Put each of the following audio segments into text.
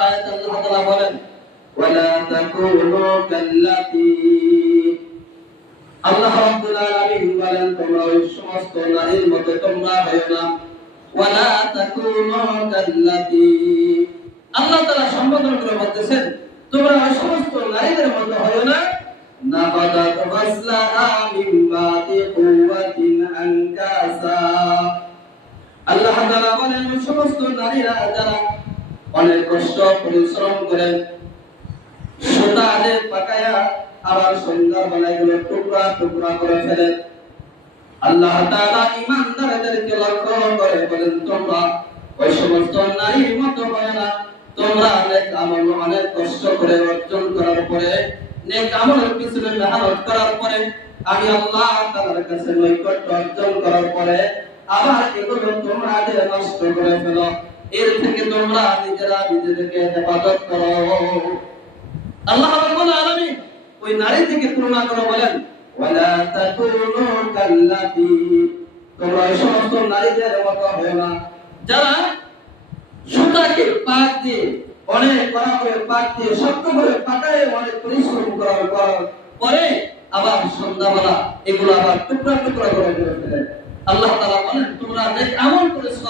আল্লাহ আল্লাহ রাব্বুল আলামিন বলেন, তোমরা ওই সমস্ত নারীর মতো তোমরা হয়ো না। ওয়ালা তাকুনু কাল্লাতী। আল্লাহ তাআলা না। নাবাদাত বলেন সমস্ত নারীরা যারা অনেক কষ্ট পরিশ্রম করেন সুতা আদে পাকায়া আবার সন্ধ্যা বেলায়গুলো টুকরা টুকরা করে ফেলেন আল্লাহ তাআলা ঈমানদারদেরকে লক্ষ্য করে বলেন, তোমরা ওই সমস্ত নারীর মতো হয় না। তোমরা অনেক আমল অনেক কষ্ট করে অর্জন করার পরে, নেক আমলের পিছনে মেহনত করার পরে, আমি আল্লাহ তাআলার কাছে নৈকট্য অর্জন করার পরে আবার এগুলো তোমরা নষ্ট করে ফেলো। এর থেকে তোমরা নিজেরা নিজেদেরকে হেফাজত করো। আল্লাহ রাব্বুল আলামিন ওই নারী থেকে তুলনা করে বলেন, ওয়ালা তাকুনু কাল্লাতী। তোমরা সমস্ত নারীদের মতো হয় না। যারা সুতাকে পাক দিয়ে, অনেক কড়া করে পাক দিয়ে শক্ত করে পাকায় অনেক পরিশ্রম করার পর আবার সন্ধ্যাবেলা এগুলো আবার টুকরা টুকরা করে ফেলে আল্লাহ তাআলা বলেন, তোমরা অনেক আমল করেছ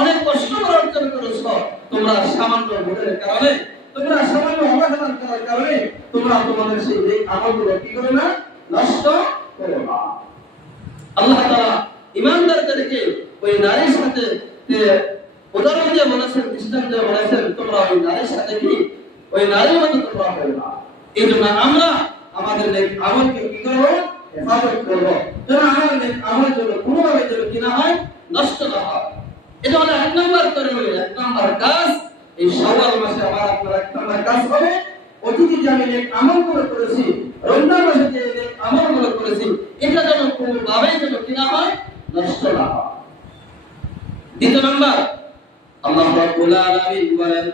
অনেক কষ্ট করে অর্জন করেছ। তোমরা সামান্য ভুলের কারণে, তোমরা সামান্য অবহেলার করার কারণে, তোমরা তোমাদের সেই নেক আমলগুলো কি করে না? নষ্ট করো আল্লাহ তাআলা ইমানদারদেরকে ওই নারীর সাথে উদাহরণ দিয়ে বলেছেন, দৃষ্টান্ত দিয়ে বলেছেন, তোমরা ওই নারীর সাথে কি? ওই নারীর মতো তোমরা হবে না। এই জন্য আমরা আমাদের নেক আমলকে কি করব? হেফাজত করব। যেন আমার নেক আমল যেন কোনোভাবে যেন কি হয়, নষ্ট না হয়। এটা হলো এক নম্বর করণীয় এক নম্বর কাজ এই শাওয়াল মাসে আমার আপনার এক নম্বর কাজ হবে অতীতে যে আমি নেক আমল করে করেছি রমজান মাসে যে নেক আমল গুলো করেছি এটা যেন কোনোভাবেই যেন কি না হয় নষ্ট না হয় দ্বিতীয় নম্বর আল্লাহ রাব্বুল আলামিন বলেন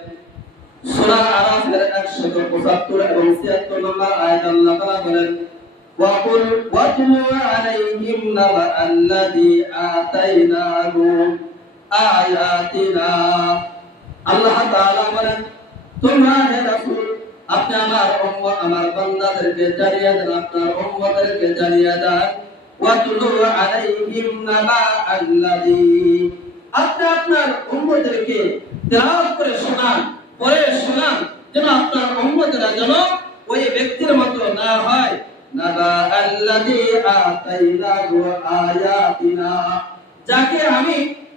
সূরা আরাফের 175 এবং 76 নম্বর আয়াত আল্লাহ তাআলা বলেন وقل واتل عليهم نبأ الذي آتيناه আয়াতিনা। আল্লাহ আপনার যেন ওই ব্যক্তির মতো না হয়। নাবা আল্লাযী আতাইনাহু আয়াতিনা। যাকে আমি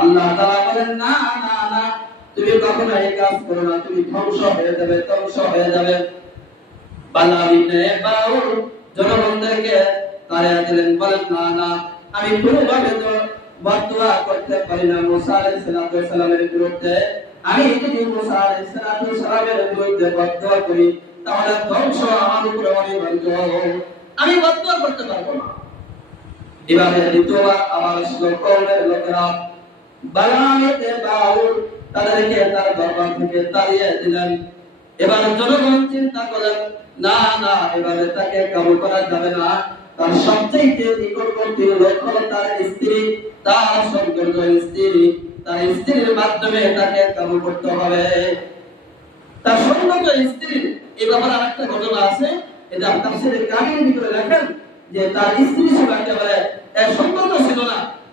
আল্লাহ তাআলা বলেন, না না না, তুমি কখনো এই কাজ করো না, তুমি ধ্বংস হয়ে যাবে, ধ্বংস হয়ে যাবে। জনগণদেরকে তারা দিলেন, বলেন, না না, আমি কোনোভাবে তো বদদোয়া করতে পারি না মুসা সালামের বিরুদ্ধে। আমি যদি মুসা সালামের বিরুদ্ধে বদদোয়া করি, তাহলে ধ্বংস আমার উপরে অনিবার্য। আমি বদদোয়া করতে পারব না। এভাবে দ্বিতীয়বার আবার আসলো লোকেরা বালামিতে বাউল তাদেরকে তার দরবার থেকে তাড়িয়ে দিলেন। এবার জনগণ চিন্তা করেন না না, এবারে তাকে কাবু করা যাবে না। তার সবচেয়ে নিকটবর্তী লোক তার স্ত্রী, তার সম্পর্ক স্ত্রী। তার স্ত্রীর মাধ্যমে তাকে কাবু করতে হবে। তার সম্পর্ক স্ত্রী এই ব্যাপারে আরেকটা ঘটনা আছে। এটা তাফসীরে কামিল ভিতরে লেখেন যে তার স্ত্রী ছিল একেবারে সম্পর্ক ছিল না।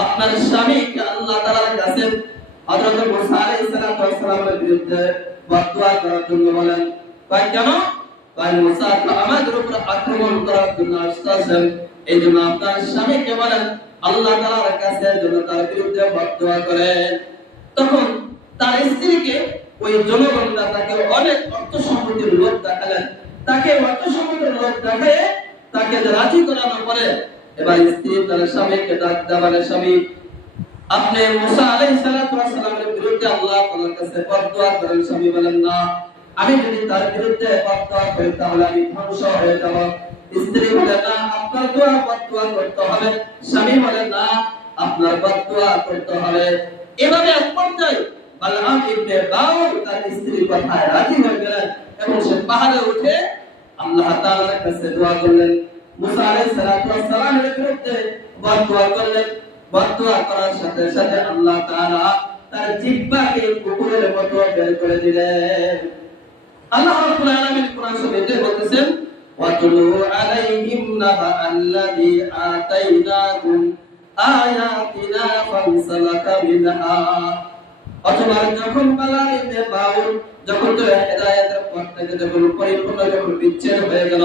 আপনার স্বামীকে আল্লাহ তাআলার কাছে হযরত মুসা আলাইহিস সালাতু ওয়াস সালামের বিরুদ্ধে বদদোয়া করার জন্য বলেন। কয়, কেন? কয় মুসা তো আমাদের উপর আক্রমণ করার জন্য আসতেছেন। এই জন্য আপনার স্বামীকে বলেন, আল্লাহ তাআলার কাছে যেন তার বিরুদ্ধে বদদোয়া করেন। তখন তার স্ত্রীকে ওই জনগণরা তাকে অনেক অর্থ সম্পত্তির লোভ দেখালেন। তাকে অর্থ সম্পত্তির লোভ দেখায় তাকে রাজি করানোর পরে এবার আমি যদি তার বিরুদ্ধে করি, তাহলে আমি ধ্বংস হয়ে যাব। স্ত্রী বলে, না, আপনার দোয়া বদদোয়া করতে হবে। স্বামী বলে, না, আপনার বদদোয়া করতে হবে। এভাবে এক পর্যায়ে এবং সে পাহাড়ে উঠে আল্লাহ তাআলার কাছে দোয়া করলেন। মুসা আলাইহিস বিরুদ্ধে বদদোয়া করলেন। বদদোয়া করার সাথে সাথে আল্লাহ তাআলা তার জিহ্বাকে কুকুরের মতো বের করে দিলেন। আল্লাহ রাব্বুল আলামিন কোরআন শরীফে বলতেছেন, ওয়াতুলু আলাইহিম নাবা আল্লাযী আতাইনাকুম আয়াতিনা ফানসালাকা মিনহা। অথবা যখন বালাইতে বাউল, যখন তো হেদায়েতের পথ থেকে যখন পরিপূর্ণ, যখন বিচ্ছেদ হয়ে গেল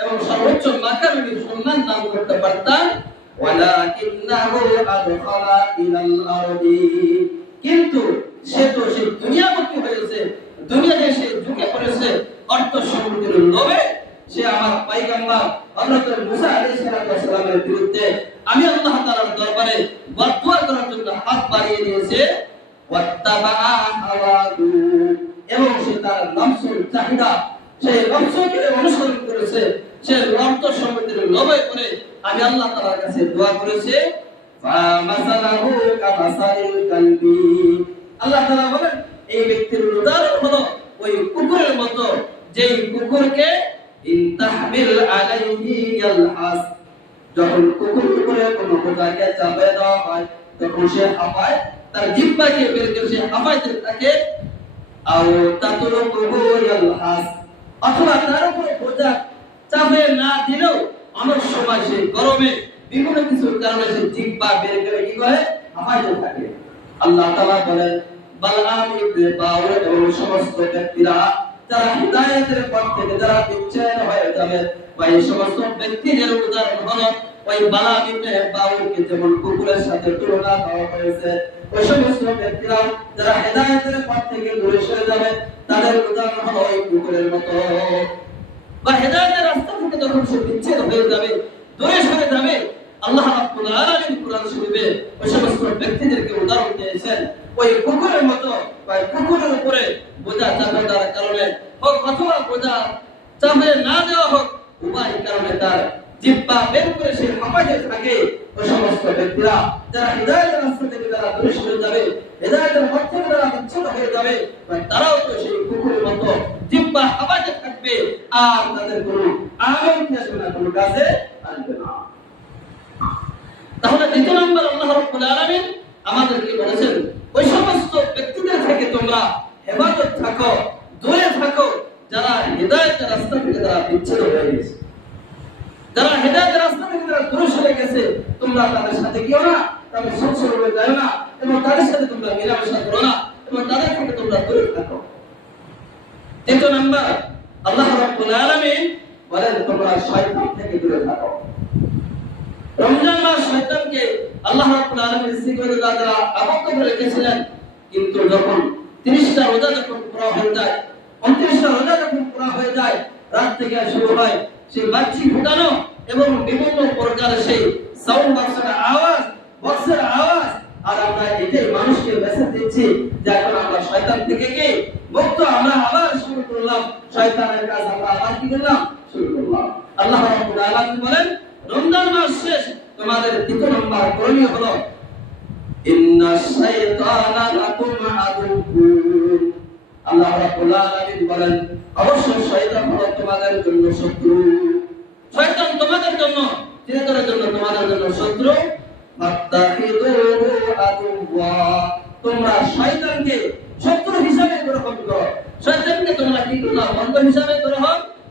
এবং সর্বোচ্চ মাকাম সম্মান দান করতে পারতাম কিন্তু সে তো সে দুনিয়ামুখী হয়েছে দুনিয়াতে সে ঝুঁকে পড়েছে, অর্থ সমৃদ্ধির লোভে সে আমার পাইগাম্বার হযরত মুসা আলাইহিস সালামের বিরুদ্ধে আমি আল্লাহ তাআলার দরবারে বদদুয়া করার জন্য হাত বাড়িয়ে দিয়েছে, ওয়াত্তাবাআ হাওয়াহু এবং সে তার নফসের চাহিদা সে নফসকে অনুসরণ করেছে, সে অর্থ সম্পত্তির লোভে পড়ে আমি আল্লাহ তাআলার কাছে দোয়া করেছে আল্লাহ তাআলা বলেন, এই ব্যক্তির উদাহরণ হলো ওই কুকুরের মতো কুকুরকে যখন কুকুর কোনো চাপে দেওয়া হয়, তখন সে হাঁপায়, তার জিহ্বাকে বের করে সে ইয়ালহাস, অথবা তার উপরে বোঝা চাপে না দিলেও অনেক সময় সে গরমে বিভিন্ন কিছুর কারণে সে জিহ্বা বের করে কি করে? হাঁপাইতে থাকে। আল্লাহ তাআলা বলেন এবং সমস্ত ব্যক্তিরা যারা হিদায়াতের থেকে যারা হয়ে যাবে, বা এই সমস্ত ব্যক্তিদের উদাহরণ হলো, ওই যেমন কুকুরের সাথে তুলনা দেওয়া হয়েছে, ওই সমস্ত ব্যক্তিরা যারা থেকে সরে যাবে, তাদের উদাহরণ হলো ওই কুকুরের মতো। বা হেদায়তের রাস্তা থেকে যখন সে বিচ্ছেদ হয়ে যাবে, দূরে সরে যাবে, আল্লাহ রাব্বুল আলামিন কোরআন শরীফে ওই সমস্ত ব্যক্তিদেরকে উদাহরণ দিয়েছেন। ওই কুকুরের মতো বা কুকুরের উপরে বোঝা চাপে দেওয়ার কারণে হোক অথবা বোঝা চাপে না দেওয়া হোক উপায় কারণে তার জিব্বা বের করে সে হাঁপাইতে থাকে। ওই সমস্ত ব্যক্তিরা যারা হৃদয়ের রাস্তা থেকে যারা দূরে সরে যাবে হৃদয়ের পথ থেকে যারা বিচ্ছুত হয়ে যাবে তারাও তো সেই কুকুরের মতো জিব্বা হাঁপাইতে থাকবে, আর তাদের কোনো আনন্দ আসবে না, কোনো কাজে আসবে না। তাহলে দ্বিতীয় নম্বর, আল্লাহ রাব্বুল আলামিন আমাদেরকে বলেছেন, ওই সমস্ত ব্যক্তিদের থেকে তোমরা হেফাজত থাকো, দূরে থাকো, যারা হেদায়েতের রাস্তা থেকে যারা বিচ্ছিন্ন হয়ে গেছে। যারা হেদায়েতের রাস্তা থেকে যারা দূরে সরে গেছে, তোমরা তাদের সাথে গিয়েও না, তাদের সংসর্গ হয়ে যাও না, এবং তাদের সাথে তোমরা মেলামেশা করো না, এবং তাদের থেকে তোমরা দূরে থাকো। তৃতীয় নাম্বার, আল্লাহ রাব্বুল আলামিন বলেন, তোমরা শয়তান থেকে দূরে থাকো। রমজান মাস শয়তানকে আল্লাহ রাব্বুল আলামিন সিকিউরিটি দ্বারা আবদ্ধ করে রেখেছিলেন, কিন্তু যখন তিরিশটা রোজা যখন পুরা হয়ে যায় উনত্রিশটা রোজা যখন পুরা হয়ে যায়, রাত থেকে শুরু হয় সেই বাচ্চি ফুটানো এবং বিভিন্ন প্রকার সেই সাউন্ড বক্সের আওয়াজ বক্সের আওয়াজ। আর আমরা এটাই মানুষকে মেসেজ দিচ্ছি যে এখন আমরা শয়তান থেকে কি? মুক্ত আমরা আবার শুরু করলাম। শয়তানের কাজ আমরা আবার কি করলাম? শুরু করলাম। আল্লাহ রাব্বুল আলামিন বলেন, রমজান মাস শেষ, তোমাদের দ্বিতীয় নম্বর করণীয় হলো ইন্না শাইতানা লাকুম আদুউন। আল্লাহ রাব্বুল আলামিন বলেন অবশ্যই তোমাদের জন্য শত্রু। শয়তান তোমাদের জন্য তোমরা শয়তানকে শত্রু হিসাবে গ্রহণ করো। শয়তানকে তোমরা কি করো বন্ধু হিসাবে গ্রহণ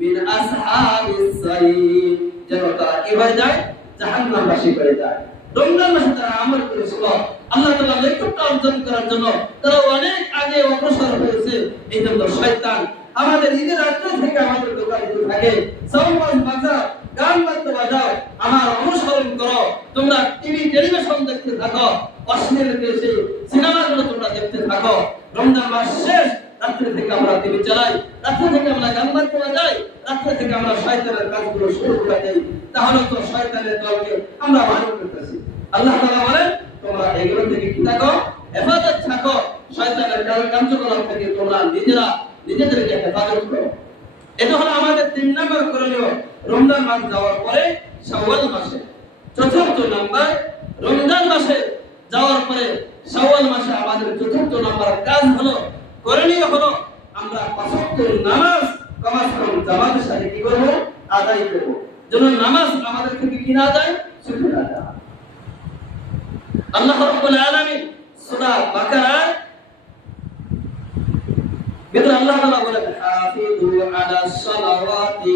মিন আসহাবিস সাইর যেন তারা কি হয়ে যায় জাহান্নামবাসী হয়ে যায়। রমজান মাসে তারা আমল করেছিল। আল্লাহ তাআলা লক্ষ্যটা অর্জন করার জন্য তারা অনেক আগে অগ্রসর হয়েছে। এই জন্য শয়তান আমাদের ঈদের রাত্রে থেকে আমাদের দোকানে থাকে। সাউন্ড বাজার, গান বাজতে বাজাও, আমার অনুসরণ করো। তোমরা টিভি, টেলিভিশন দেখতে থাকো। অশ্লীল সিনেমাগুলো তোমরা দেখতে থাকো। রমজান মাস শেষ। রাত্রে থেকে আমরা টিভি চালাই, রাত্রে থেকে আমরা গান বাজতে বাজাই, রাত্রে থেকে আমরা শয়তানের কাজগুলো শুরু করে দেই, তাহলে তো শয়তানের দলকে আমরা ভালো করতেছি। আল্লাহ তাআলা বলেন, তোমরা এগুলো থেকে কি থাকো? হেফাজত থাকো। শয়তানের কার্যকলাপ থেকে তোমরা নিজেরা, নিজেদেরকে হেফাজত করো। এটা হলো আমাদের তিন নম্বর করণীয়। রমজান মাস যাওয়ার পরে শাওয়াল মাসে। চতুর্থ নাম্বার, রমজান মাসে যাওয়ার পরে শাওয়াল মাসে আমাদের চতুর্থ নাম্বার কাজ হলো করণীয় হলো আমরা পাঁচ নামাজ কমাস কম জামাতের সাথে কি করব? আদায় করব। যেন নামাজ আমাদের থেকে কি না যায় ছুটে না যায়। আল্লাহ রাব্বুল আলামিন সূরা বাকারার ভিতরে আল্লাহ তাআলা বলেন হাফিজু আলা সালাওয়াতি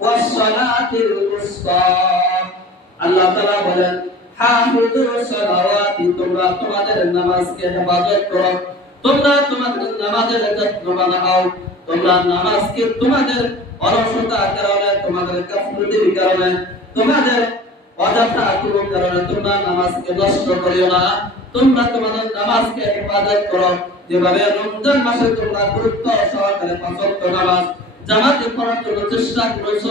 ওয়াস সালাতিল উসতা আল্লাহ তাআলা বলেন হাফিজু সালাওয়াতি, তোমরা তোমাদের নামাজকে হেফাজত করো। তোমরা তোমাদের নামাজের যত্ন নাও, তোমরা নামাজকে তোমাদের অলসতা কারণে, তোমাদের গাফলতির কারণে, তোমাদের অযথা কোনো কারণে তোমরা নামাজকে নষ্ট করিও না। তোমরা তোমাদের নামাজকে হেফাজত করো। যেভাবে রমজান মাসে তোমরা গুরুত্ব সহকারে নামাজ জামাতে পড়ার জন্য চেষ্টা করেছ,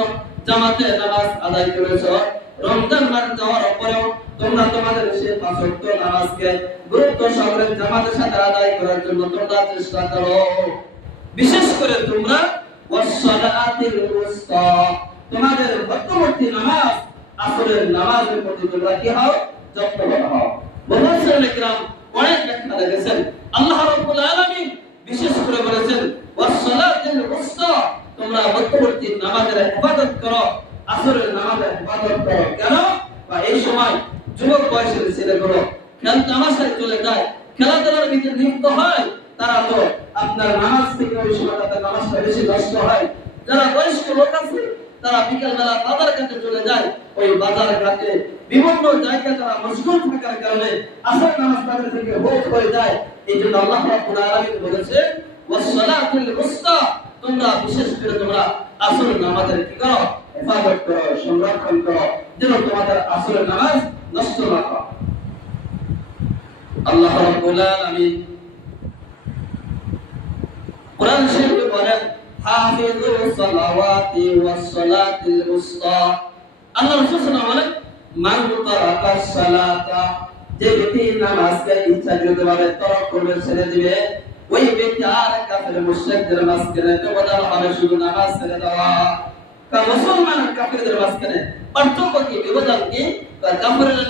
জামাতে নামাজ আদায় করেছ, রমজান মাস যাওয়ার পরেও তোমরা তোমাদের সেই পাঁচ নামাজকে গুরুত্ব সহকারে জামাতের সাথে আদায় করার জন্য তোমরা চেষ্টা করো। বিশেষ করে তোমরা ওয়াসসালাতিল তোমাদের নামাজ, আসরের নামাজের প্রতি তোমরা কি হও? যত্নবান হও। মুফাসসিরিন ইকরাম অনেক ব্যাখ্যা আল্লাহ রাব্বুল আলামিন বিশেষ করে বলেছেন ওয়াসসালাতিল তোমরা নামাজের হেফাজত করো, আসরের নামাজের হেফাজত করো। কেন? বা এই সময় যুবক বয়সের ছেলেগুলো খেল তামাশায় চলে যায় খেলাধুলার ভিতরে লিপ্ত হয়, তারা তো আপনার নামাজ থেকে ওই সময় তাদের নামাজটা বেশি নষ্ট হয়। যারা বয়স্ক লোক আছে, তারা বিকেল বেলা বাজার ঘাটে চলে যায়। ওই বাজার ঘাটে বিভিন্ন জায়গায় তারা মশগুল থাকার কারণে আসর নামাজ তাদের থেকে হোক হয়ে যায়। এই জন্য আল্লাহ আলামিন বলেছে তোমরা বিশেষ করে তোমরা আসর নামাজের কি করো? হেফাজত করো, সংরক্ষণ করো। যেন তোমাদের আসরের নামাজ নষ্ট না হয় আল্লাহ রাব্বুল আলামিন কোরআন শরীফে বলেন হাফিজু সালাওয়াতি ওয়াস সালাতিল উসতা আল্লাহ রাসূল সাল্লাল্লাহু আলাইহি মান তারাকা সালাতা। যে ব্যক্তি নামাজকে ইচ্ছাকৃতভাবে তরক করবে, ছেড়ে মুসলমান পার্থক্য কি? ব্যবধান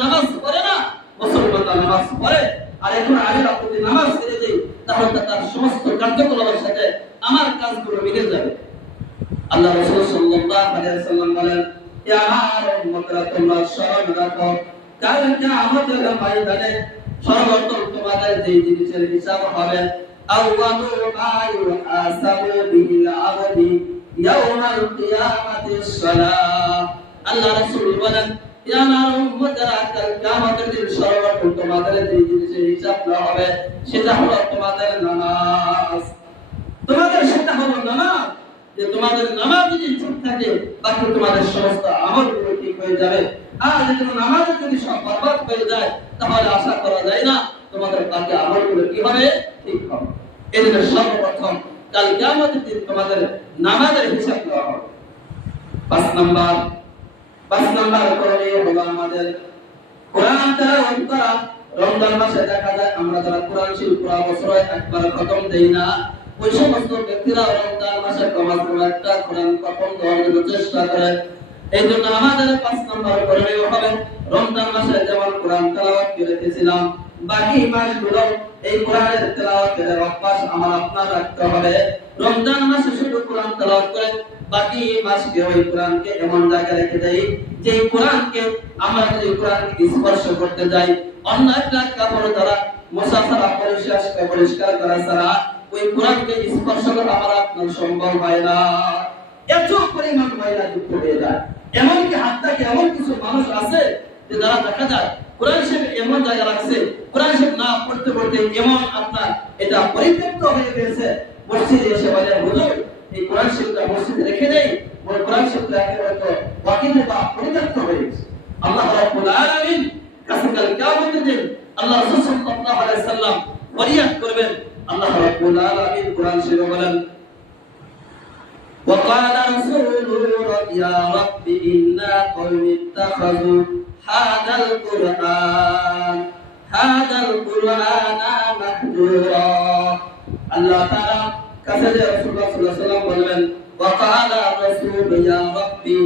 নামাজ পড়ে না, মুসলমানরা নামাজ পড়ে। আর এখন আমি যদি নামাজ ছেড়ে দেই তাহলে তার সমস্ত কার্যকলাপের সাথে আমার কাজগুলো মিলে যাবে। আল্লাহ রাসূল সাল্লাল্লাহু আলাইহি ওয়াসাল্লাম বলেন, ইয়া আমার উম্মতরা, তোমরা স্মরণ রাখো। কারণ কিয়ামতের ময়দানে সর্বপ্রথম তোমাদের যে জিনিসের হিসাব হবে আউয়ালু মা ইউহাসাবু বিল আবদি ইয়াউমাল কিয়ামাতিস সালাহ। আল্লাহ রাসূল বলেন, ইয়া আমার উম্মতরা কাল কিয়ামতের দিন সর্বপ্রথম তোমাদের যে জিনিসের হিসাব দেওয়া হবে, সেটা হলো তোমাদের নামাজ। তোমাদের সেটা হলো নামাজ। যে তোমাদের নামাজ যদি ঠিক থাকে, বাকি তোমাদের সমস্ত আমলগুলো ঠিক হয়ে যাবে। আর যদি নামাজের যদি সব বরবাদ হয়ে যায়, তাহলে আশা করা যায় না তোমাদের বাকি আমলগুলো কি হবে? ঠিক হবে। এই জন্য সর্বপ্রথম কাল কিয়ামতের দিন তোমাদের নামাজের হিসাব দেওয়া হবে। পাঁচ নাম্বার পাঁচ নাম্বার করণীয় হলো আমাদের কোরআন তেলাওয়াত করা। রমজান মাসে দেখা যায় আমরা যারা কোরআন শিল্প পুরো বছরে একবার খতম দেই না, ওই সমস্ত ব্যক্তিরা রমজান মাসে কমাস কম একটা কোরআন খতম দেওয়ার জন্য চেষ্টা করে। এই জন্য আমাদের পাঁচ নম্বর করণীয় হবে রমজান মাসে যেমন কোরআন তেলাওয়াত রেখেছিলাম বাকি মাসগুলো এই কোরআনের তেলাওয়াতের অভ্যাস আমার আপনার রাখতে হবে। রমজান মাসে শুধু কোরআন তেলাওয়াত করে, বাকি মাসকে ওই কোরআনকে এমন জায়গায় রেখে দেই যে কোরআনকে আমরা যদি কোরআনকে স্পর্শ করতে যাই, অন্য একটা কাপড় দ্বারা ছাড়া পরিষ্কার পরিষ্কার করা ছাড়া ওই কোরআনকে স্পর্শ করা আমার আপনার সম্ভব হয় না। এত পরিমাণ ময়লা যুক্ত হয়ে যায়। এমনকি হাতটাকে এমন কিছু মানুষ আছে যে যারা দেখা যায় কোরআন শরীফ এমন জায়গা রাখছে কোরআন শরীফ না পড়তে পড়তে এমন আপনার এটা পরিত্যক্ত হয়ে গেছে। মসজিদে এসে বলে হুজুর, এই কোরআন শরীফটা মসজিদে রেখে দেই। কোরআন শরীফটা একেবারে তো ওয়াকিলে বা পরিত্যক্ত হয়ে গেছে। আল্লাহ রাব্বুল আলামিন কাছে কাল কিয়ামতের দিন আল্লাহ রাসূল সাল্লাল্লাহু আলাইহি সাল্লাম ফরিয়াদ করবেন। আল্লাহ রাব্বুল আলামিন কোরআন শরীফে বলেন وقال رسوله يا رب إنا قوم اتخذوا هذا القرآن هذا القرآن محجورا الله تعالى كسر رسول الله صلى الله عليه وسلم বলবেন وقال الرسول يا ربي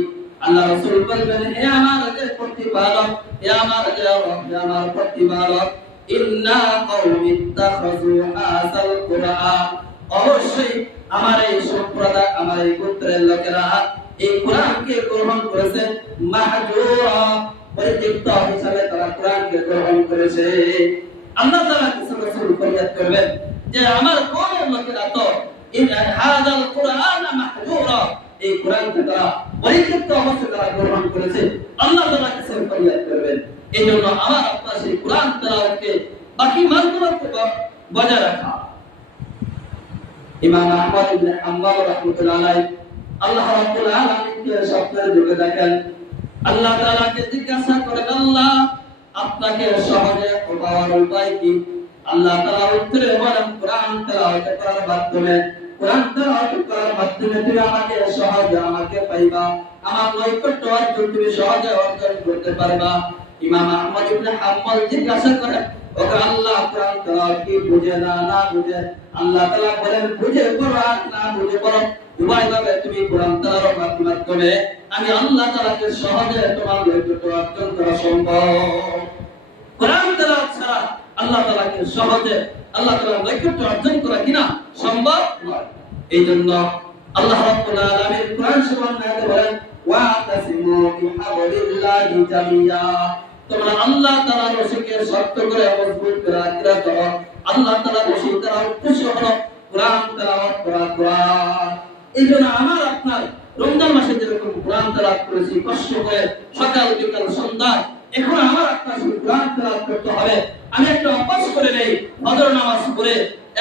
আল্লাহ রাসূল বলবেন হে আমার যে প্রতিপালক হে আমার যে রব হে আমার প্রতিপালক ইন্না কওমি ইত্তাখাযু হাযাল কুরআন অবশ্যই আমার এই সম্প্রদায়, আমার এই গোত্রের লোকেরা এই কোরআনকে গ্রহণ করেছে হিসাবে তারা কোরআনকে গ্রহণ করেছে। আল্লাহ করবেন যে, আমার লোকেরা তো এই কোরআনকে তারা পরিত্যক্ত অবস্থায় তারা গ্রহণ করেছে। আল্লাহ তাআলা কিছু ফরিয়াদ করবেন। এই জন্য আমার আপনার সেই কোরআন তেলাওয়াতকে বাকি মাসগুলোকে বজায় রাখা। ইমাম আহমদ ইবনে হাম্বল রাহমাতুল্লাহ আল্লাহ রাব্বুল আলামিনকে স্বপ্নের যুগে দেখেন। আল্লাহ তাআলাকে জিজ্ঞাসা করেন, আল্লাহ, আপনাকে সহজে পাওয়ার উপায় কি? আল্লাহ তাআলা উত্তরে বলেন, কোরআন তেলাওয়াত করার মাধ্যমে, কোরআন তেলাওয়াত করার মাধ্যমে তুমি আমাকে সহজে আমাকে পাইবা। আমার নৈকট্য অর্জন তুমি সহজে অর্জন করতে পারবা। ইমাম আহমদ ইবনে হাম্বল জিজ্ঞাসা করেন ওকে আল্লাহ তেলাওয়াত কি বুঝে? না না বুঝে। আল্লাহ তাআলা বলেন, বুঝে কোরআন, না বুঝে পড়ো উভয় ভাবে তুমি কোরআন তেলাওয়াত মাধ্যমে আমি আল্লাহ তাআলাকে সহজে তোমার নৈকট্য অর্জন করা সম্ভব। কোরআন তেলাওয়াত ছাড়া আল্লাহ তাআলাকে সহজে আল্লাহ তাআলার নৈকট্য অর্জন করা কিনা সম্ভব নয়। এই জন্য আল্লাহ রাব্বুল আলামিন কোরআন শরীফে বলেন, ওয়া তাসিমু বিহাবলিল্লাহি জামিয়া। তোমরা আল্লাহ তাআলার রশিকে শক্ত করে মজবুত করে আঁকড়ে ধরো। আল্লাহ তাআলার রশি দ্বারা উদ্দেশ্য হলো। কোরআন তেলাওয়াত করা কোরআন। এই জন্য আমার আপনার রমজান মাসে যেরকম কোরআন তেলাওয়াত করেছি, কষ্ট করে সকাল, বিকাল, সন্ধ্যা, এখন আমার আপনার শুধু কোরআন তেলাওয়াত করতে হবে। আমি একটা অভ্যাস করে নেই, ফজর নামাজ পড়ে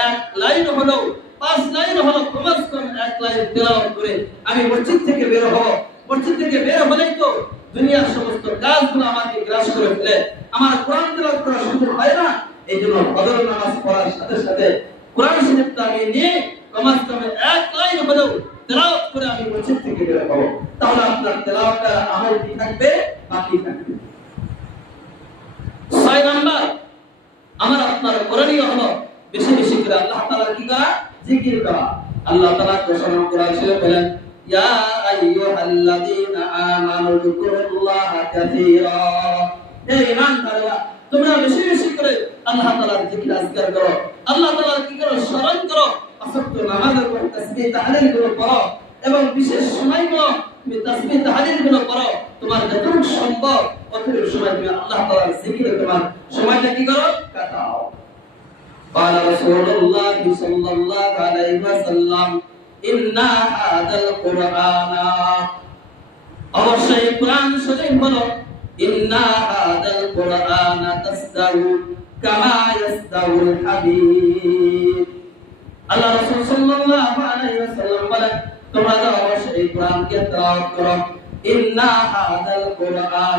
এক লাইন হলো পাঁচ লাইন হলো কমাস কম এক লাইন তেলাওয়াত করে আমি মসজিদ থেকে বের হব। মসজিদ থেকে বের হলেই তো দুনিয়ার সমস্ত কাজগুলো আমাকে গ্রাস করে ফেলে। আমার কোরআন তেলাওয়াত করার সুযোগ হয় না। এই জন্য ফজর নামাজ পড়ার সাথে সাথে কোরআন শরীফটা আমি নিয়ে কমাস কমে এক লাইন হলেও তেলাওয়াত করে আমি মসজিদ থেকে বের হব। তাহলে আপনার তেলাওয়াতের আমল কি থাকবে বাকি থাকবে? ছয় নাম্বার, আমার আপনার করণীয় হলো বেশি বেশি করে আল্লাহ তাআলা কি করা? জিকির করা। আল্লাহ তাআলা কোরআন শরীফে বলেন ইয়া আইয়ুহাল্লাযীনা আমানু যকুরুল্লাহা কাসীরা হে ঈমানদাররা তোমরা বেশি বেশি করে আল্লাহ তাআলার জিকির আজকার করো আল্লাহ তাআলার কি করো স্মরণ করো আসক্ত নামাজের পর তাসবিহ তাহলিল গুলো করো এবং বিশেষ সময়গুলো তুমি তাসবিহ তাহলিল গুলো করো তোমার যতটুকু সম্ভব অতটুকু সময় তুমি আল্লাহ তাআলার জিকিরে তোমার সময়টা কি করো কাটাও قال رسول الله صلى الله عليه وسلم ইন্না হাদাল কুরআনা। অবশ্যই কুরআন শরীফ হলো ইন্না হাদাল কুরআনা তাসদাউ কামা ইয়াসদাউল হাদিদ আল্লাহ রাসূল সাল্লাল্লাহু আলাইহি ওয়াসাল্লাম বলেন, তোমরা অবশ্যই কুরআনকে তেলাওয়াত করো, ইন্না হাদাল কুরআন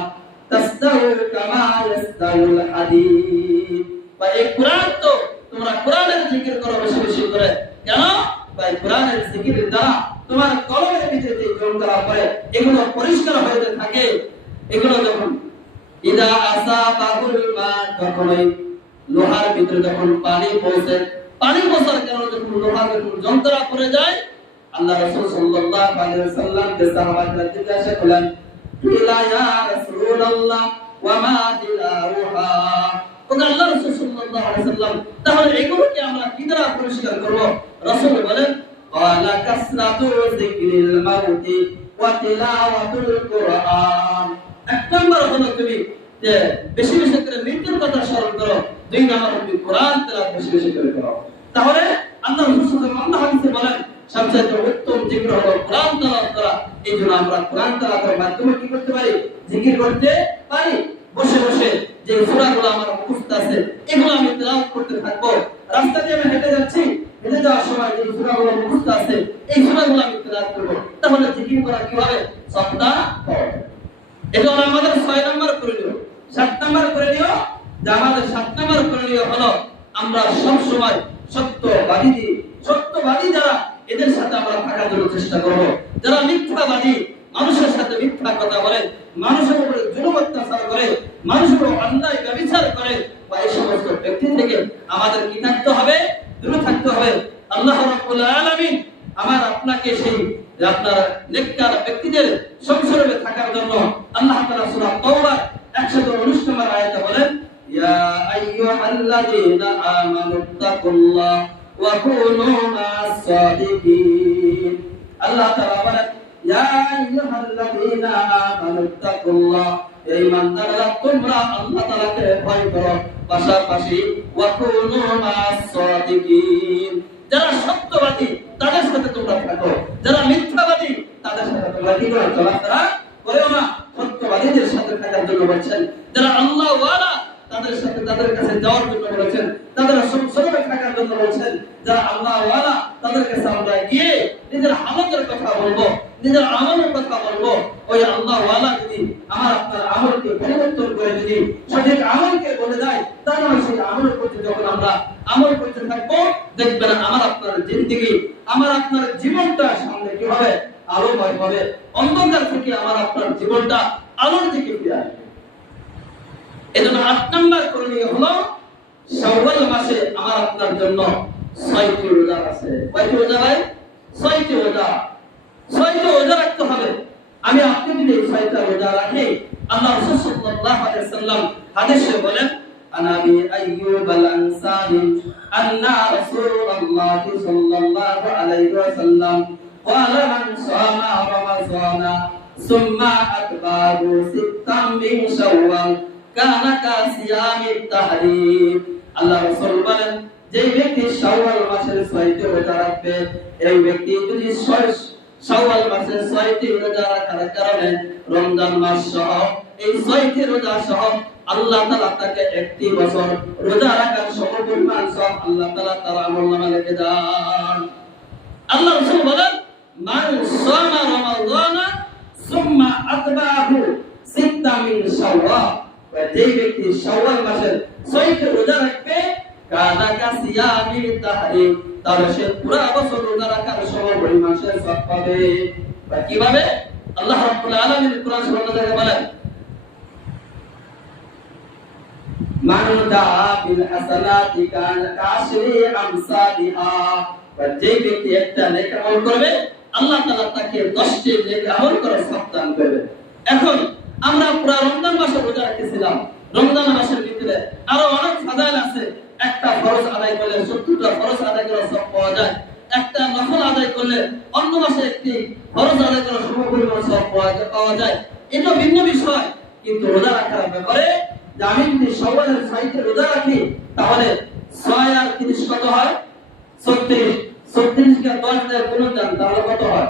তাসদাউ কামা ইয়াসদাউল হাদিদ বা এই কুরআন তো তোমরা কোরআনের জিকির করো বেশি বেশি করে। কেন? ভাই কোরআনের জিকিরের দ্বারা তোমার কলমের ভিতরে যে জলটা পড়ে, এগুলো পরিষ্কার হয়ে থাকে, এগুলো যখন ইদা আসা বাহুল মা যখনই লোহার ভিতরে যখন পানি পৌঁছে পানি পৌঁছার কারণে যখন লোহার যখন যন্ত্রণা পড়ে যায়, আল্লাহ রাসূল সাল্লাল্লাহু আলাইহি ওয়াসাল্লাম কে সাহাবারা জিজ্ঞাসা করলেন কিলা ইয়া রাসূলুল্লাহ ওয়া মা দিলাউহা তবে আল্লাহ রসুল সাল্লাল্লাহু আলাইহি সাল্লাম, তাহলে আমরা কি দ্বারা করে কোরআন তেলাওয়াত মাধ্যমে কি করতে পারি? জিকির করতে পারি? বসে বসে যে সূরাগুলো আমার মুখস্থ আছে, এগুলো আমি তেলাওয়াত করতে থাকব। রাস্তা দিয়ে আমি হেঁটে যাচ্ছি, হেঁটে যাওয়ার সময় যে সূরাগুলো মুখস্থ আছে, এই সূরাগুলো আমি তেলাওয়াত করব। তাহলে জিকির করা কি হবে? পাওয়া এটা আমাদের ছয় নম্বর করণীয় সাত নম্বর করণীয় যে আমাদের সাত নম্বর করণীয় হলো, আমরা সব সময় সত্যবাদী। সত্যবাদী যারা, এদের সাথে আমরা থাকার জন্য চেষ্টা করব। যারা মিথ্যাবাদী, মানুষের সাথে মিথ্যা কথা বলে, মানুষের উপরে জুলুম অত্যাচার করে মানুষের অন্যায় ব্যবচার করে বা এই সমস্ত ব্যক্তি থেকে আমাদের কি থাকতে হবে? দূরে থাকতে হবে। আল্লাহ রাব্বুল আলামিন আমার আপনাকে সেই আপনার নেককার ব্যক্তিদের সংসর্গে থাকার জন্য আল্লাহ তাআলা সূরা তাওবা 119 নম্বর আয়াতে বলেন, ইয়া আইয়ুহাল্লাযীনা আমানুত্তাকুল্লাহ ওয়া কুনু মা'আস সাদিকিন আল্লাহ তাআলা বলেন পাশাপাশি যারা সত্যবাদী, তাদের সাথে তোমরা থাকো। যারা মিথ্যাবাদী, তাদের সাথে তোমরা কি করো? চলাফেরা করো না সত্যবাদীদের সাথে থাকার জন্য বলছেন, যারা আল্লাহ তাদের সাথে তাদের কাছে যাওয়ার জন্য বলেছেন, তাদের সংসর্গে থাকার জন্য বলছেন, যারা আল্লাহ ওয়ালা তাদের কাছে আমরা গিয়ে নিজের হালতের কথা বলব, নিজের আমলের কথা বলব। ওই আল্লাহ ওয়ালা যদি আমার আপনার আমলকে পরিবর্তন করে যদি সঠিক আমলকে বলে দেয়, তাহলে সেই আমলের প্রতি যখন আমরা আমল করতে থাকব, দেখবেন আমার আপনার জিন্দগি, আমার আপনার জীবনটা সামনে কি হবে? আলোময় হবে। অন্ধকার থেকে আমার আপনার জীবনটা আলোর দিকে ফিরে আসবে। এজন্য আট নম্বর করণীয় হলো শাওয়াল মাসে আমার আপনার জন্য ছয়টি রোজা আছে কয়টি রোজা ভাই ছয়টি রোজা ছয়টি রোজা রাখতে হবে আমি আপনি যদি এই ছয়টা রোজা রাখি আল্লাহ রাসূল সাল্লাল্লাহু আলাইহি ওয়াসাল্লাম হাদিসে বলেন عن ابي ايوب الانصاري ان رسول الله صلى الله عليه وسلم قال من صام رمضان ثم اتبعه ستا من شوال কানাকা সিয়ামিত তাহরিম আল্লাহ রাসূল বলেন, যেই ব্যক্তি শাওয়াল মাসের 6টি রোজা রাখবে, এই ব্যক্তি যদি 6 মাসের 6টি রোজা রাখার কারণে রমজান মাস সহ এই 6টি রোজা সহ আল্লাহ তাআলা তাকে একটি বছর রোজা রাখার সমপরিমাণ সব আল্লাহ তাআলা তার আমলনামা লিখে দেন। আল্লাহ রাসূল বলেন, মান সামা রমাদানা, সুম্মা আতবাহু সিত্তা মিন শাওয়াল যে ব্যক্তি শাওয়াল মাসের ছয়টি রোজা রাখবে কানা কাসিয়ামি তাহরিম তাহলে সে পুরো বছর রোজা রাখার সমপরিমাণ সে সব পাবে। কীভাবে? আল্লাহ রাব্বুল আলামিন কোরআন সুবহানাহু বলেন, মান দাআ বিল হাসানাতি কানা কাশরি আমসালিহা। যে ব্যক্তি একটা নেক আমল করবে, আল্লাহ তাআলা তাকে 10টি নেক আমল করার সন্তান করবে। এখন আমরা পুরো রমজান মাসে রোজা রেখেছিলাম। রমজান মাসের ভিতরে আরও অনেক ফাজাইল আছে। একটা ফরজ আদায় করলে 70টা ফরজ আদায় করার সব পাওয়া যায়। একটা নফল আদায় করলে অন্য মাসে একটি ফরজ আদায় সমপরিমাণ সব পাওয়া যায় পাওয়া যায়। এটা ভিন্ন বিষয়। কিন্তু রোজা রাখার ব্যাপারে আমি যদি সওয়ালের সাইতে রোজা রাখি, তাহলে ছয় আর তিরিশ কত হয়? ছত্রিশ। ছত্রিশ কে দশ দেয় কোন তাহলে কত হয়?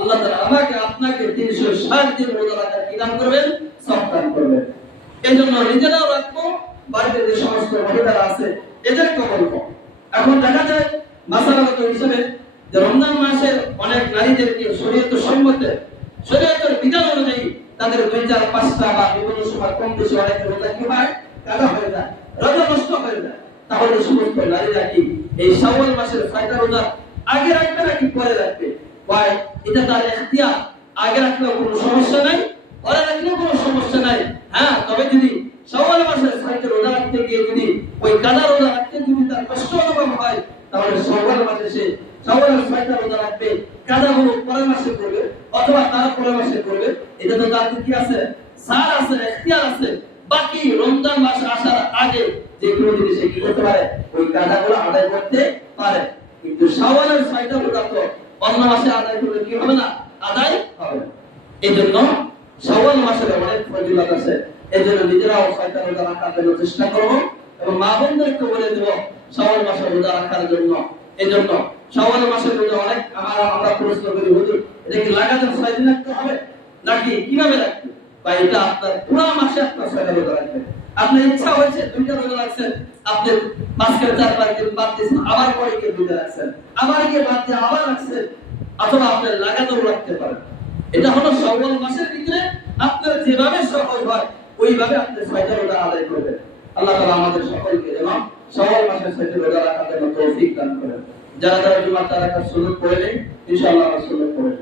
আল্লাহ তাআলা আমাকে, আপনাকে 360 দিন রোজা রাখার কি দান করবেন, সব দান করবেন। এই জন্য নিজেরাও রাখব, বাড়িতে যে সমস্ত মহিলারা আছে এদেরকে বলব। এখন দেখা যায়, মাসালাগত হিসেবে যে রমজান মাসে অনেক নারীদেরকে শরীয়ত সম্মতে, শরীয়তের বিধান অনুযায়ী তাদের দুই চার পাঁচটা বা বিভিন্ন সময় কম বেশি অনেক রোজা কি হয়? কাদা হয়ে যায়, রোজা নষ্ট হয়ে যায়। তাহলে সমস্ত নারীরা কি এই শ্রাবণ মাসের ছয়টা রোজা আগে রাখবে নাকি পরে রাখবে? ভাই, এটা তার এখতিয়ার। আগে রাখলেও কোনো সমস্যা নাই, পরে রাখলেও কোনো সমস্যা নাই। হ্যাঁ তবে যদি সওয়াল মাসের সাইতে রোজা রাখতে গিয়ে যদি ওই কাদা রোজা রাখতে যদি তার কষ্ট অনুভব হয়, তাহলে সওয়াল মাসে সে সওয়ালের সাইতে রোজা রাখবে কাদা গুলো পরের মাসে করবে, অথবা তার পরের মাসে করবে। এটা তো তার কি আছে। সার আছে, এখতিয়ার আছে। বাকি রমজান মাস আসার আগে যে কোনো জিনিসে কি করতে পারে? ওই কাদাগুলো আদায় করতে পারে। কিন্তু শাওয়ালের ছয়টা রোজা তো অন্য মাসে আদায় করলে কি হবে না? আদায় হবে। এই জন্য শাওয়াল মাসের অনেক ফজিলত আছে। এই জন্য নিজেরাও ছয়টা রোজা রাখার জন্য চেষ্টা করব এবং মা বোনদেরকে বলে দেব শাওয়াল মাসে রোজা রাখার জন্য। এই জন্য শাওয়াল মাসের রোজা অনেক আমরা আমরা প্রশ্ন করি, হুজুর, এটা কি লাগাতার ছয় দিন রাখতে হবে? নাকি কীভাবে রাখতে বা এটা আপনার পুরো মাসে আপনার ছয়টা রোজা রাখবেন। আপনার ইচ্ছা হয়েছে, দুইটা রোজা রাখছেন আপনি মাসকের চার পাঁচ দিন বাদ দিয়েছেন, আবার পরে গিয়ে দুইটা রাখছেন আবার গিয়ে বাদ দিয়ে আবার রাখছেন অথবা আপনি লাগাতার রাখতে পারেন। এটা হলো সবল মাসের ভিতরে আপনার যেভাবে সহজ হয়, ওইভাবে আপনি ছয়টা রোজা আদায় করবেন। আল্লাহ তাআলা আমাদের সকলকে যেন সবল মাসের ছয়টা রোজা রাখার জন্য তৌফিক দান করেন। যারা যারা জুমার তারা সুযোগ করে নেই ইনশাআল্লাহ সুযোগ করে